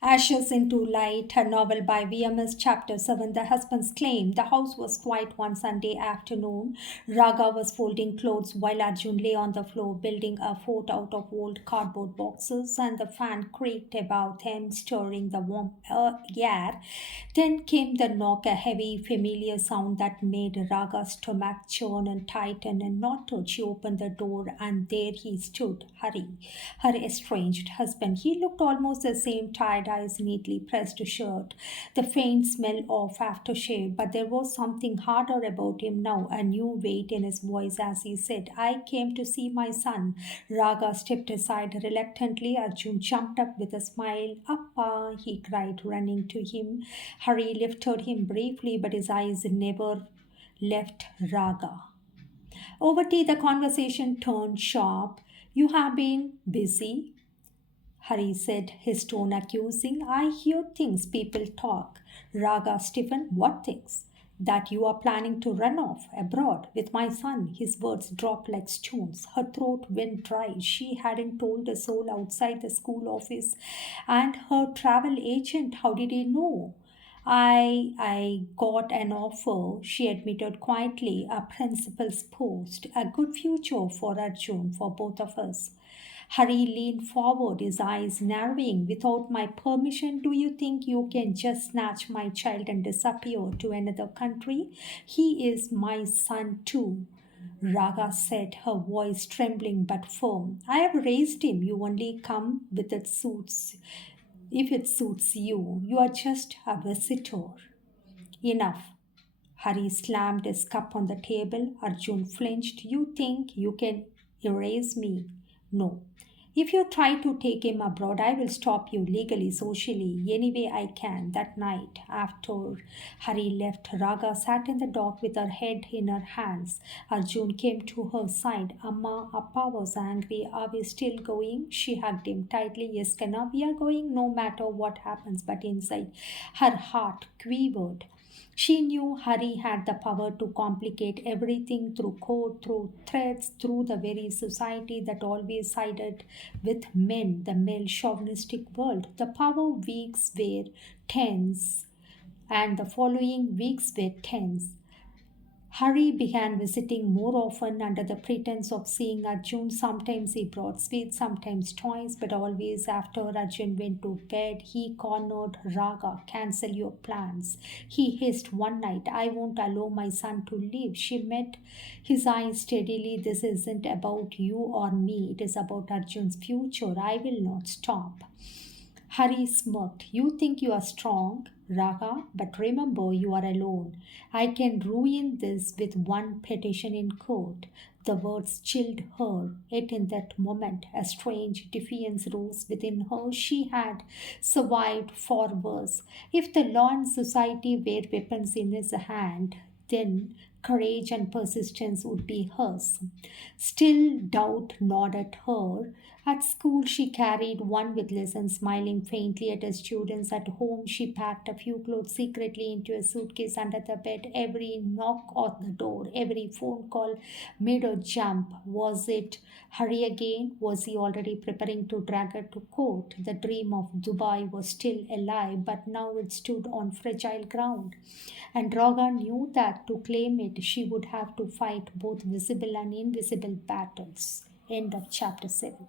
Ashes into Light, a novel by VMS, Chapter 7. The husband's claim. The house was quiet one Sunday afternoon. Raga was folding clothes while Arjun lay on the floor building a fort out of old cardboard boxes, and the fan creaked about him, stirring the warm air. Then came the knock, a heavy, familiar sound that made Raga's stomach churn and tighten, and not till she opened the door, and there he stood, Hari, her estranged husband. He looked almost the same, tired eyes, neatly pressed shirt, the faint smell of aftershave, but there was something harder about him now, a new weight in his voice as he said, I came to see my son. Raga stepped aside reluctantly. Arjun jumped up with a smile. Appa, he cried, running to him. Hari lifted him briefly, but his eyes never left Raga. Over tea, the conversation turned sharp. You have been busy, Hari said, his tone accusing. I hear things people talk. Raga stiffened. What things? That you are planning to run off abroad with my son. His words dropped like stones. Her throat went dry. She hadn't told a soul outside the school office. And her travel agent, how did he know? I got an offer, she admitted quietly, a principal's post, a good future for Arjun, for both of us. Hari leaned forward, his eyes narrowing. Without my permission, do you think you can just snatch my child and disappear to another country? He is my son too. Raga said, her voice trembling but firm. I have raised him. You only come with it suits. If it suits you, you are just a visitor. Enough. Hari slammed his cup on the table. Arjun flinched. You think you can erase me? No. If you try to take him abroad, I will stop you legally, socially, any way I can. That night, after Hari left, Raga sat in the dock with her head in her hands. Arjun came to her side. Amma, Appa was angry. Are we still going? She hugged him tightly. Yes, Kana, we are going no matter what happens. But inside, her heart quivered. She knew Hari had the power to complicate everything through code, through threats, through the very society that always sided with men, the male chauvinistic world. The power weeks were tense, and the following weeks were tense. Hari began visiting more often under the pretense of seeing Arjun. Sometimes he brought sweets, sometimes toys, but always after Arjun went to bed, he cornered Raga. Cancel your plans. He hissed one night, I won't allow my son to leave. She met his eyes steadily. This isn't about you or me, it is about Arjun's future. I will not stop. Hari smirked. You think you are strong, Raga, but remember you are alone. I can ruin this with one petition in court. The words chilled her, yet in that moment a strange defiance rose within her. She had survived for worse. If the law and society were weapons in his hand, then courage and persistence would be hers. Still, doubt gnawed at her. At school, she carried one with lessons, smiling faintly at her students. At home, she packed a few clothes secretly into a suitcase under the bed. Every knock on the door, every phone call made her jump. Was it Hurry again? Was he already preparing to drag her to court? The dream of Dubai was still alive, but now it stood on fragile ground. And Raga knew that to claim it, she would have to fight both visible and invisible battles. End of chapter 7.